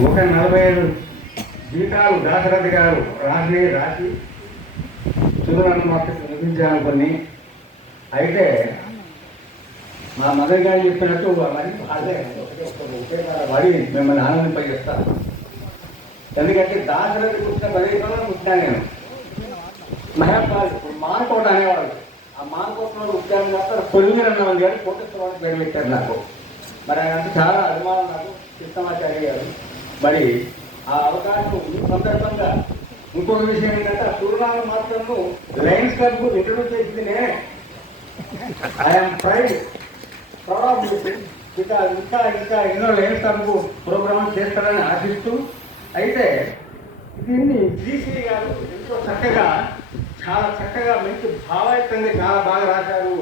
145 గీతాలు దాశరథి గారు రాసి చూడడానికి మాకు ముగించాను కొన్ని. అయితే మా మదర్ గారు చెప్పినట్టు వాడి మిమ్మల్ని ఆనందింపజేస్తాను. ఎందుకంటే దాశరథి పుట్టిన ప్రదేశంలో పుట్టినా నేను. మహేపాల్ మానకోట అనేవాడు. ఆ మానకోటలో ఉద్యానం చేస్తారు. పొలింగరన్న గారు కోటేశ్వరరావు పేరు పెట్టారు నాకు. మరి ఆయన అంటే చాలా అభిమానం నాకు. కృష్ణమాచార్య గారు. మరి ఆ అవకాశం ఈ సందర్భంగా ఇంకొక విషయం ఏంటంటే ఆ సూర్యనారాయణ మాత్రము లయన్స్ క్లబ్ ఇంట్రొడ్యూస్ చేసింది నేనే. ఐఎమ్ ప్రైడ్ ఇంకా ఇంకా ఇంకా ఎన్నో లయన్స్ క్లబ్ ప్రోగ్రామ్ చేస్తారని ఆశిస్తూ, అయితే దీన్ని శ్రీశ్రీ గారు ఎంతో చక్కగా చాలా చక్కగా మంచి భావయుక్తంగా చాలా బాగా రాశారు.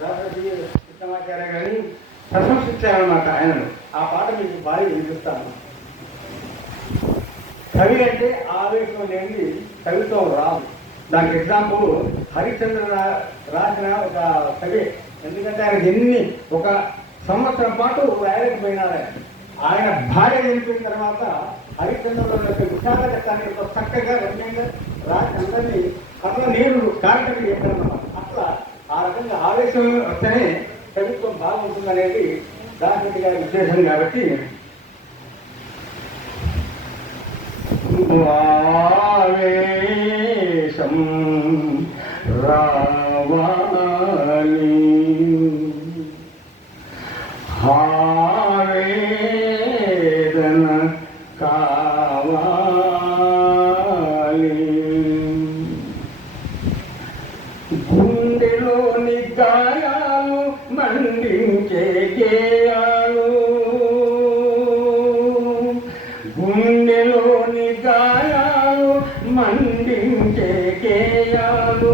దాశరథి కృష్ణమాచార్య గారిని ప్రశంసించారన్నమాట ఆయనను. ఆ పాట మీకు భారీ వినిపిస్తాను. కవి అంటే ఆవేశం లేని కవిత్వం రాదు. దానికి ఎగ్జాంపుల్ హరిశ్చంద్ర రాసిన ఒక కవి. ఎందుకంటే ఆయన ఎన్ని ఒక సంవత్సరం పాటు రాయలేకపోయినారు. ఆయన భార్య చనిపోయిన తర్వాత హరిశ్చంద్రుల యొక్క విషాద ఘట్టాన్ని చక్కగా రమ్యంగా రాసి అందరినీ అట్లా నీరు కార్యక్రమం చెప్పారన్నమాట. అట్లా ఆ రకంగా ఆవేశం వస్తేనే కవిత్వం బాగుంటుందనేది దాశరథి గారి ఉద్దేశం. కాబట్టి ఆవేశం రావాలి ఆవేదన కావాలి గుండెలోని గాయాలు మండించే గేయాలు గుండెలోని గాయాలు మండించే గేయాలు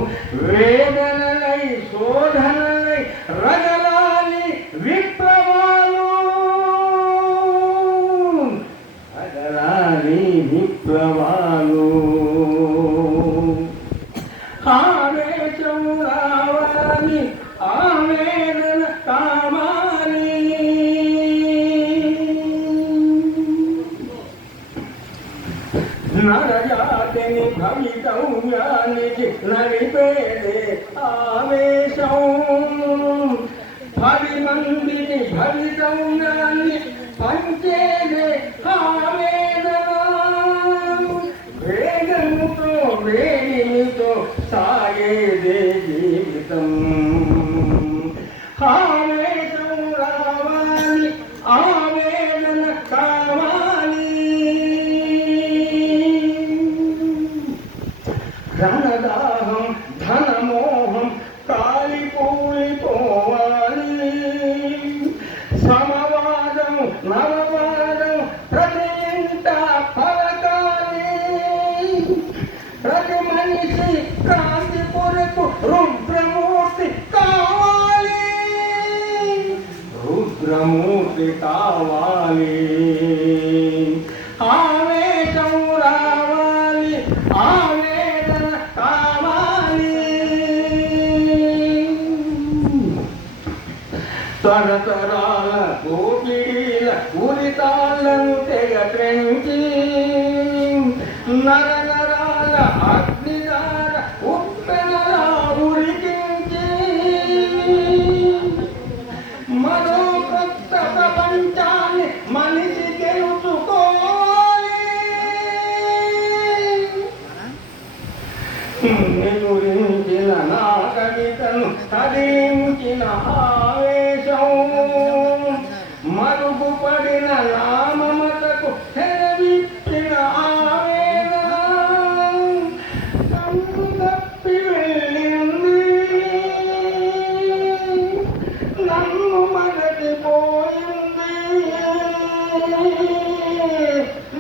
వేదనలై శోధనలై రగలాలి విప్లవాలు రగలాలి విప్లవాలు ఆవేశం రావాలి ఆవేదన కావాలి నరజాతిని భవితవ్యానికి నడిపేదే ఆవేశం 10 మందిని భవితవ్యాన్ని పంచేదే ఆవేదన వేగముతో వేడితో సాగేదే జీవితం ఆవేశం రావాలి ఆవేదన కావాలి ధనదాహం ధనమోహం కాలిపోవాలి సమవాదం నవవాదం ప్రతి ఇంట పలకాలి ప్రతి మనిషి క్రాంతి కొరకు రుద్రమూర్తి కావాలి రుద్రమూర్తి కావాలి ఆవేశం రావాలి ఆవేదన కావాలి తరతరాల గోపిడీల ఉరితాళ్లను తెగ త్రెంచి నరనరాల అగ్నిదార ఉప్పెనలా ఉరికించి మరో కొత్త ప్రపంచాన్ని మనిషి గెలుచుకోవాలి నిలురించిన నా కవితను కదిలించిన ఆవేశం మరుగుపడిన నా మమతకు తెరవిప్పిన ఆవేదన కన్ను తప్పి వెళ్ళింది నన్ను మరచిపోయింది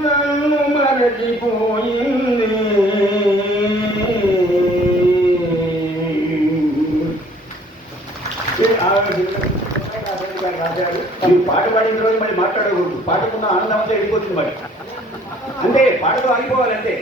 నన్ను మరచిపోయింది పాట పాడిన రోజు మళ్ళీ మాట్లాడకూడదు. పాటకున్న ఆనందం అంతా వెళ్ళిపోతుంది మరి. అంటే పాటతో ఆగిపోవాలంటే